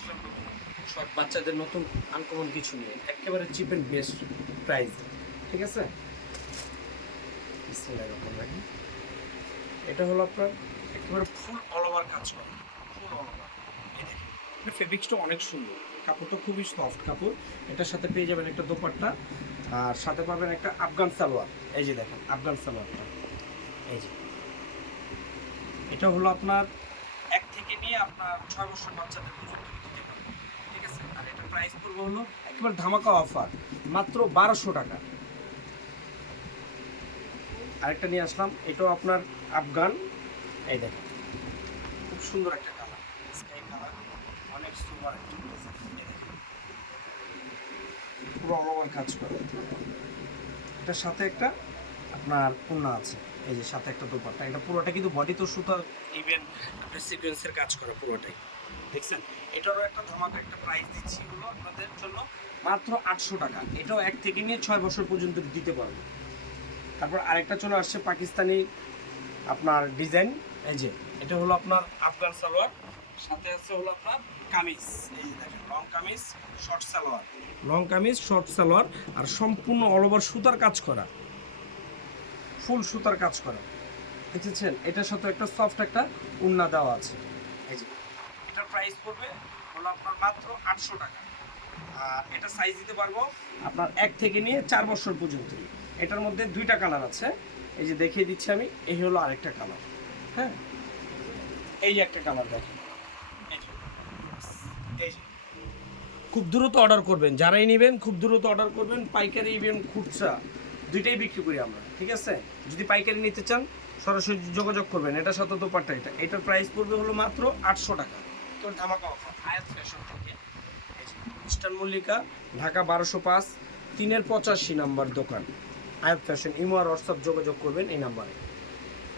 আসলাম নতুন শর্ট বাচ্চাদের নতুন আনকমন কিছু নিয়ে একেবারে চিপ অ্যান্ড বেস্ট প্রাইস, ঠিক আছে। বিসমিল্লাহির রহমানির রহিম। এটা হলো আপনার একেবারে ফুল অল ওভার কাজ করা, ফুল অল ওভার। এই দেখেন এটা ফেব্রিক্সটা অনেক সুন্দর, কাপড়টা খুবই সফট কাপড়। এটার সাথে পেয়ে যাবেন একটা দোপাট্টা, আর সাথে পাবেন একটা আফগান সালোয়ার। এই যে দেখেন আফগান সালোয়ারটা, এই যে এটা হলো আপনার 1 থেকে নিয়ে আপনার 6 বছর বাচ্চাদের পর্যন্ত দিতে পারবেন, ঠিক আছে। আর এটার প্রাইস পড়বে হলো একবার ধামাকা অফার, মাত্র 1200 টাকা। আরেকটা নিয়ে আসলাম, এটাও আপনার আফগান। এই দেখেন খুব সুন্দর একটা কালার, স্কাই কালার, অনেক সুন্দর একটা ডিজাইন। এই দেখেন পুরো অলওভার কাজ করে। এটার সাথে একটা আপনার ওড়না আছে, এই যে সাথে একটা দোপাট্টা। এটা পুরোটা কিন্তু বডি তো সুতা, ইভেন আপনার সিকোয়েন্সের কাজ করা পুরোটাই, দেখছেন। এটারও একটা ধামাকা একটা প্রাইস দিচ্ছি হলো আপনাদের জন্য মাত্র 800 টাকা। এটাও 1 থেকে নিয়ে 6 বছর পর্যন্ত দিতে পারবে। তারপর আরেকটা চলে আসছে পাকিস্তানি আপনার ডিজাইন। এই যে এটা হলো আপনার আফগান সালোয়ার, সাথে আছে হলো আপনার কামিজ। এই যে দেখেন long kameez short salwar, long kameez short salwar, আর সম্পূর্ণ অল ওভার সুতার কাজ করা, ফুল সুতার কাজ করা, দেখেছেন। এটার সাথে একটা সফট একটা ওড়না দেওয়া আছে। এই যে এটার প্রাইস পড়বে হলো আপনার মাত্র 800 টাকা। আর এটা সাইজ দিতে পারবো আপনার 1 থেকে নিয়ে 4 বছর পর্যন্ত। এটার মধ্যে 2টা কালার আছে, এই যে দেখিয়ে দিচ্ছি আমি। এই হলো আরেকটা কালার, হ্যাঁ। এই যে একটা কালার দেখেন, এই যে খুব দ্রুত অর্ডার করবেন, যারাই নেবেন খুব দ্রুত অর্ডার করবেন। পাইকারি ইভেন খুচরা দুইটাই বিক্রি করি আমরা, ঠিক আছে। যদি পাইকারি নিতে চান সরাসরি যোগাযোগ করবেন। এটার সাথে দোপাট্টা, এটার প্রাইস পড়বে হলো মাত্র 800 টাকা। তো ধামাকা অফার আয়াত ফ্যাশন থেকে। ইস্টার্ন মল্লিকা, ঢাকা 1205, 3-85 নাম্বার দোকান আয়াত ফ্যাশন। ইমো আর হোয়াটসঅ্যাপ যোগাযোগ করবেন এই নাম্বারে।